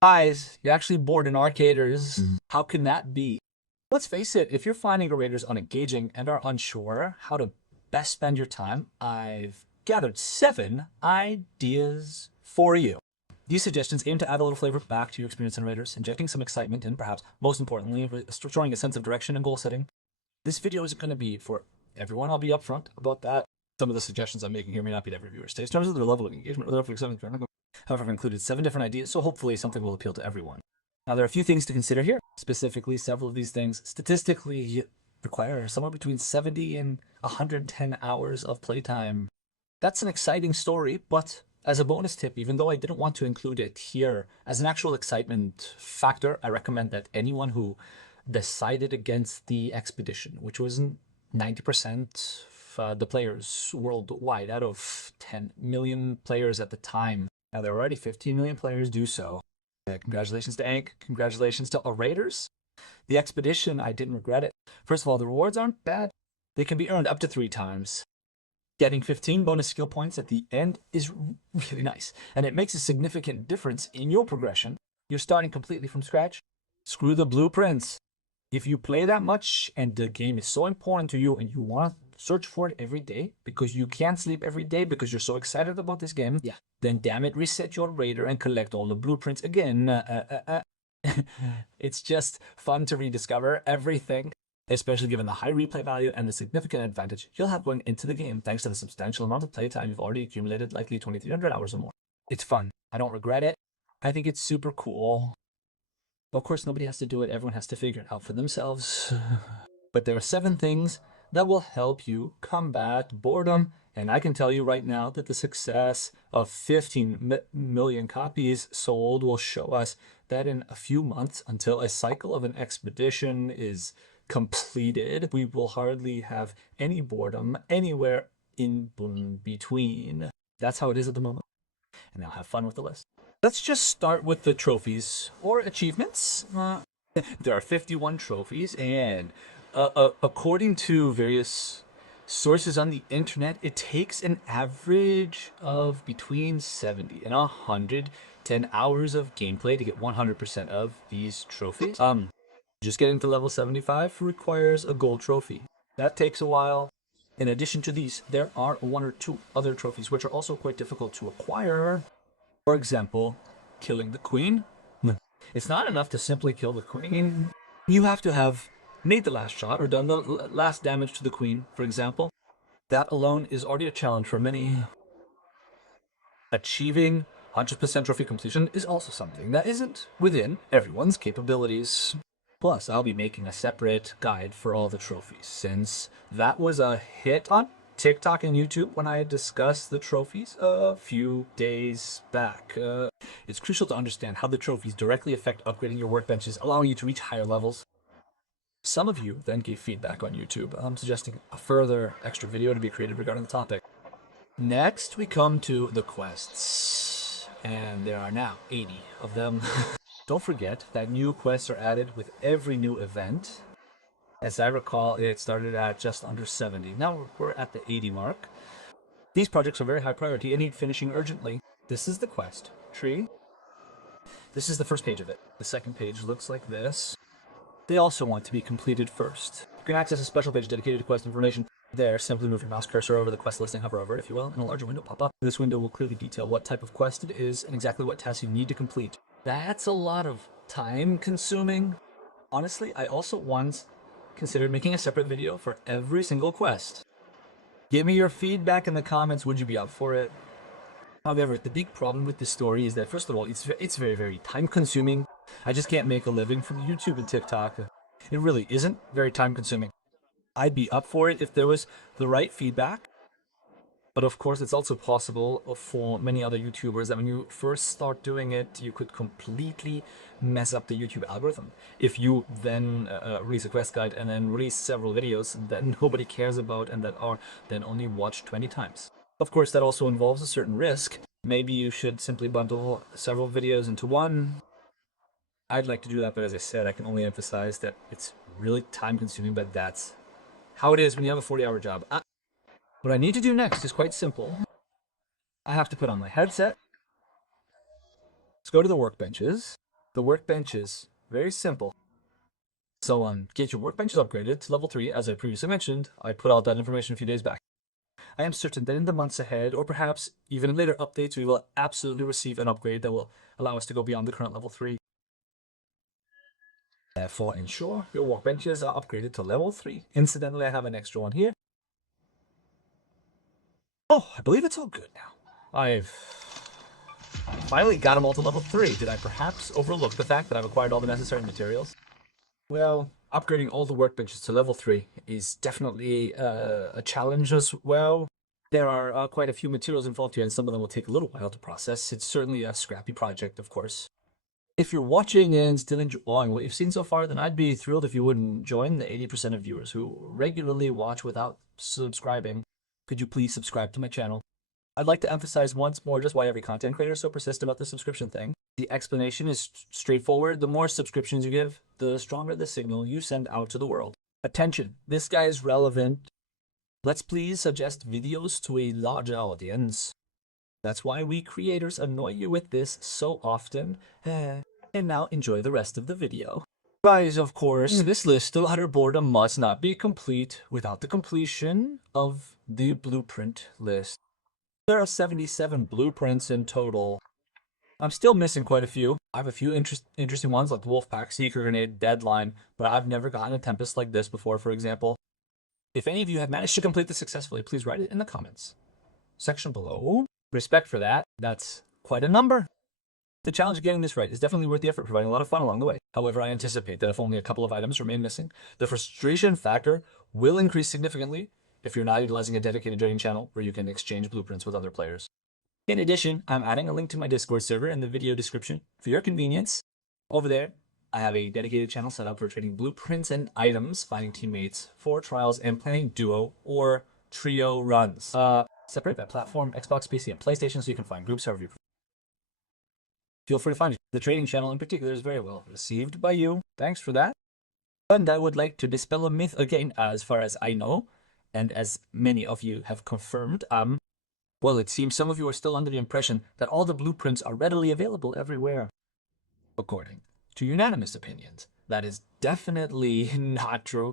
Guys, you're actually bored in arcaders. How can that be? Let's face it, if you're finding raiders unengaging and are unsure how to best spend your time, I've gathered 7 ideas for you. These suggestions aim to add a little flavor back to your experience in raiders, injecting some excitement and perhaps, most importantly, restoring a sense of direction and goal setting. This video isn't going to be for everyone. I'll be upfront about that. Some of the suggestions I'm making here may not be to every viewer's taste in terms of their level of engagement or level of excitement. However, I've included 7 different ideas, so hopefully something will appeal to everyone. Now, there are a few things to consider here. Specifically, several of these things statistically require somewhere between 70 and 110 hours of playtime. That's an exciting story, but as a bonus tip, even though I didn't want to include it here as an actual excitement factor, I recommend that anyone who decided against the expedition, which was 90% of the players worldwide out of 10 million players at the time. Now, there are already 15 million players do so. Congratulations to Ank. Congratulations to our raiders. The expedition, I didn't regret it. First of all, the rewards aren't bad. They can be earned up to 3 times. Getting 15 bonus skill points at the end is really nice, and it makes a significant difference in your progression. You're starting completely from scratch. Screw the blueprints. If you play that much and the game is so important to you and you want to search for it every day because you can't sleep every day because you're so excited about this game, then damn it, reset your raider and collect all the blueprints again. It's just fun to rediscover everything, especially given the high replay value and the significant advantage you'll have going into the game thanks to the substantial amount of playtime you've already accumulated, likely 2,300 hours or more. It's fun. I don't regret it. I think it's super cool. Of course, nobody has to do it. Everyone has to figure it out for themselves. But there are 7 things that will help you combat boredom. And I can tell you right now that the success of 15 million copies sold will show us that in a few months, until a cycle of an expedition is completed, we will hardly have any boredom anywhere in between. That's how it is at the moment. And now have fun with the list. Let's just start with the trophies or achievements. There are 51 trophies, and according to various sources on the internet, it takes an average of between 70 and 110 hours of gameplay to get 100% of these trophies. Just getting to level 75 requires a gold trophy. That takes a while. In addition to these, there are 1 or 2 other trophies which are also quite difficult to acquire. For example, killing the queen. It's not enough to simply kill the queen. You have to have made the last shot or done the last damage to the queen, for example. That alone is already a challenge for many. Achieving 100% trophy completion is also something that isn't within everyone's capabilities. Plus, I'll be making a separate guide for all the trophies, since that was a hit on TikTok and YouTube when I discussed the trophies a few days back. It's crucial to understand how the trophies directly affect upgrading your workbenches, allowing you to reach higher levels. Some of you then gave feedback on YouTube, suggesting a further extra video to be created regarding the topic. Next, we come to the quests, and there are now 80 of them. Don't forget that new quests are added with every new event. As I recall, it started at just under 70. Now we're at the 80 mark. These projects are very high priority and need finishing urgently. This is the quest tree. This is the first page of it. The second page looks like this. They also want to be completed first. You can access a special page dedicated to quest information. There, simply move your mouse cursor over the quest listing, hover over it if you will, and a larger window pop up. This window will clearly detail what type of quest it is and exactly what tasks you need to complete. That's a lot of time consuming. Honestly, I also once considered making a separate video for every single quest. Give me your feedback in the comments. Would you be up for it? However, the big problem with this story is that, first of all, it's very, very time consuming. I just can't make a living from YouTube and TikTok. It really isn't very time consuming. I'd be up for it if there was the right feedback. But of course, it's also possible for many other YouTubers that when you first start doing it, you could completely mess up the YouTube algorithm. If you then release a quest guide and then release several videos that nobody cares about and that are then only watched 20 times. Of course, that also involves a certain risk. Maybe you should simply bundle several videos into one. I'd like to do that, but as I said, I can only emphasize that it's really time consuming, but that's how it is when you have a 40-hour job. What I need to do next is quite simple. I have to put on my headset. Let's go to the workbenches. The workbenches, very simple. So get your workbenches upgraded to level 3, as I previously mentioned. I put out that information a few days back. I am certain that in the months ahead, or perhaps even in later updates, we will absolutely receive an upgrade that will allow us to go beyond the current level 3. Therefore, ensure your workbenches are upgraded to level 3. Incidentally, I have an extra one here. Oh, I believe it's all good now. I've finally got them all to level 3. Did I perhaps overlook the fact that I've acquired all the necessary materials? Well, upgrading all the workbenches to level 3 is definitely a challenge as well. There are quite a few materials involved here, and some of them will take a little while to process. It's certainly a scrappy project, of course. If you're watching and still enjoying what you've seen so far, then I'd be thrilled if you wouldn't join the 80% of viewers who regularly watch without subscribing. Could you please subscribe to my channel? I'd like to emphasize once more just why every content creator is so persistent about the subscription thing. The explanation is straightforward. The more subscriptions you give, the stronger the signal you send out to the world. Attention, this guy is relevant. Let's please suggest videos to a larger audience. That's why we creators annoy you with this so often. And now enjoy the rest of the video. Guys, of course, this list of utter boredom must not be complete without the completion of the blueprint list. There are 77 blueprints in total. I'm still missing quite a few. I have a few interesting ones like the Wolfpack, Seeker Grenade, Deadline, but I've never gotten a Tempest like this before, for example. If any of you have managed to complete this successfully, please write it in the comments section below. Respect for that. That's quite a number. The challenge of getting this right is definitely worth the effort, providing a lot of fun along the way. However, I anticipate that if only a couple of items remain missing, the frustration factor will increase significantly if you're not utilizing a dedicated trading channel where you can exchange blueprints with other players. In addition, I'm adding a link to my Discord server in the video description for your convenience. Over there, I have a dedicated channel set up for trading blueprints and items, finding teammates for trials, and planning duo or trio runs. Separate by platform, Xbox, PC, and PlayStation, so you can find groups however you prefer. Feel free to find it. The trading channel in particular is very well received by you. Thanks for that. And I would like to dispel a myth again, as far as I know, and as many of you have confirmed. Well, it seems some of you are still under the impression that all the blueprints are readily available everywhere. According to unanimous opinions, that is definitely not true.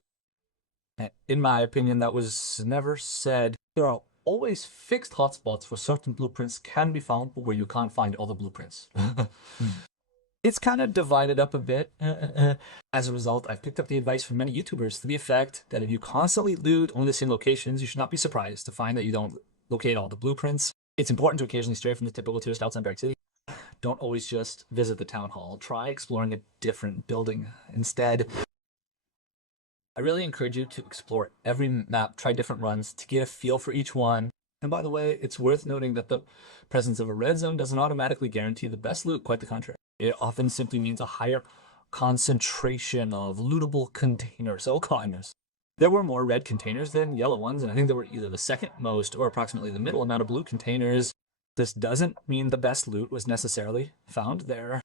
In my opinion, that was never said. There are always fixed hotspots where certain blueprints can be found, but where you can't find all the blueprints. It's kind of divided up a bit. As a result, I've picked up the advice from many YouTubers to the effect that if you constantly loot only the same locations, you should not be surprised to find that you don't locate all the blueprints. It's important to occasionally stray from the typical tourist outside Barrack City. Don't always just visit the town hall. Try exploring a different building instead. I really encourage you to explore every map, try different runs to get a feel for each one. And by the way, it's worth noting that the presence of a red zone doesn't automatically guarantee the best loot, quite the contrary. It often simply means a higher concentration of lootable containers, so containers. There were more red containers than yellow ones, and I think there were either the second most or approximately the middle amount of blue containers. This doesn't mean the best loot was necessarily found there.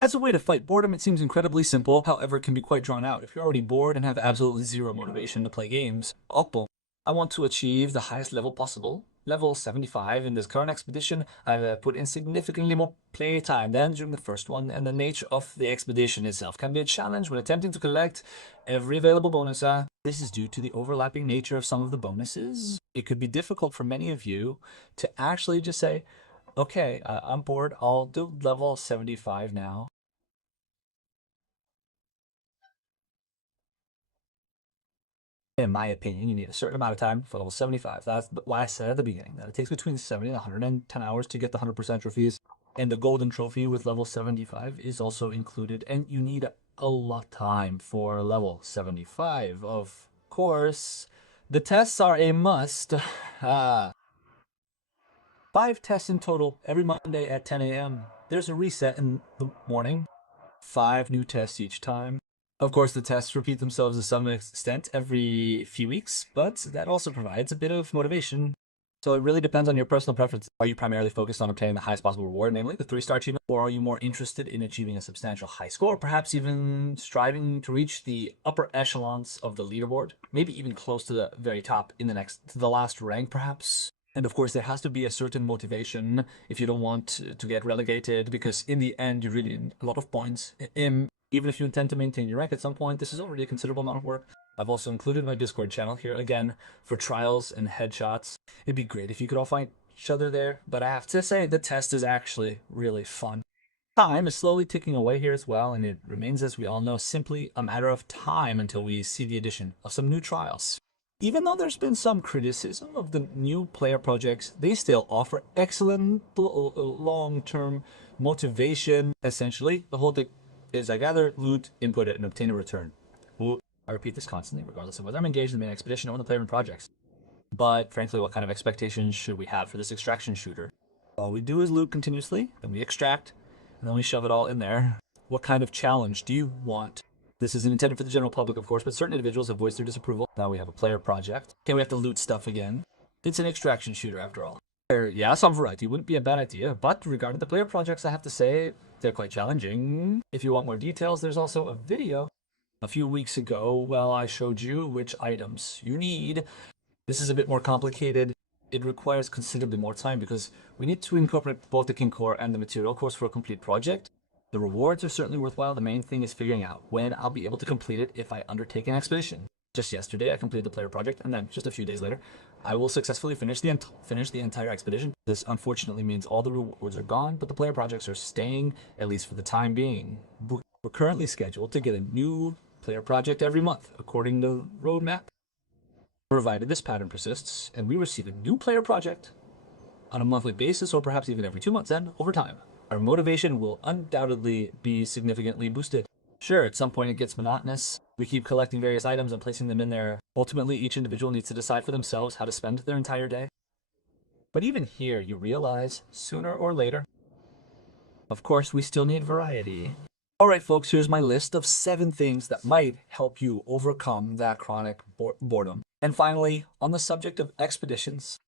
As a way to fight boredom, it seems incredibly simple, however it can be quite drawn out. If you're already bored and have absolutely zero motivation to play games, Oppo, I want to achieve the highest level possible. Level 75 in this current expedition, I've put in significantly more play time than during the first one, and the nature of the expedition itself can be a challenge when attempting to collect every available bonus. This is due to the overlapping nature of some of the bonuses. It could be difficult for many of you to actually just say, okay, I'm bored, I'll do level 75 now. In my opinion, you need a certain amount of time for level 75. That's why I said at the beginning that it takes between 70 and 110 hours to get the 100% trophies. And the golden trophy with level 75 is also included. And you need a lot of time for level 75. Of course, the tests are a must. 5 tests in total every Monday at 10 a.m. There's a reset in the morning. 5 new tests each time. Of course, the tests repeat themselves to some extent every few weeks, but that also provides a bit of motivation. So it really depends on your personal preference. Are you primarily focused on obtaining the highest possible reward, namely the 3-star achievement, or are you more interested in achieving a substantial high score, or perhaps even striving to reach the upper echelons of the leaderboard, maybe even close to the very top in the last rank, perhaps? And of course, there has to be a certain motivation if you don't want to get relegated, because in the end, you really need a lot of points. Even if you intend to maintain your rank at some point, this is already a considerable amount of work. I've also included my Discord channel here, again, for trials and headshots. It'd be great if you could all find each other there, but I have to say, the test is actually really fun. Time is slowly ticking away here as well, and it remains, as we all know, simply a matter of time until we see the addition of some new trials. Even though there's been some criticism of the new player projects, they still offer excellent long-term motivation. Essentially, the whole thing is I gather, loot, input it, and obtain a return. I repeat this constantly, regardless of whether I'm engaged in the main expedition or in the player projects. But frankly, what kind of expectations should we have for this extraction shooter? All we do is loot continuously, then we extract, and then we shove it all in there. What kind of challenge do you want? This isn't intended for the general public, of course, but certain individuals have voiced their disapproval. Now we have a player project. Okay, we have to loot stuff again. It's an extraction shooter, after all. Yeah, some variety wouldn't be a bad idea, but regarding the player projects, I have to say, they're quite challenging. If you want more details, there's also a video a few weeks ago. Well, I showed you which items you need. This is a bit more complicated. It requires considerably more time because we need to incorporate both the king core and the material cores for a complete project. The rewards are certainly worthwhile. The main thing is figuring out when I'll be able to complete it if I undertake an expedition. Just yesterday, I completed the player project, and then just a few days later, I will successfully finish the entire expedition. This unfortunately means all the rewards are gone, but the player projects are staying, at least for the time being. We're currently scheduled to get a new player project every month, according to the roadmap. Provided this pattern persists, and we receive a new player project on a monthly basis, or perhaps even every 2 months, and over time, our motivation will undoubtedly be significantly boosted. Sure, at some point it gets monotonous. We keep collecting various items and placing them in there. Ultimately, each individual needs to decide for themselves how to spend their entire day. But even here, you realize, sooner or later, of course, we still need variety. Alright folks, here's my list of 7 things that might help you overcome that chronic boredom. And finally, on the subject of expeditions,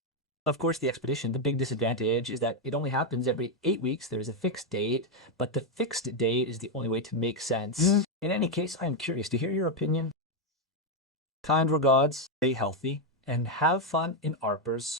of course, the expedition, the big disadvantage is that it only happens every 8 weeks. There's a fixed date, but the fixed date is the only way to make sense. In any case, I am curious to hear your opinion. Kind regards, stay healthy, and have fun in ARPers.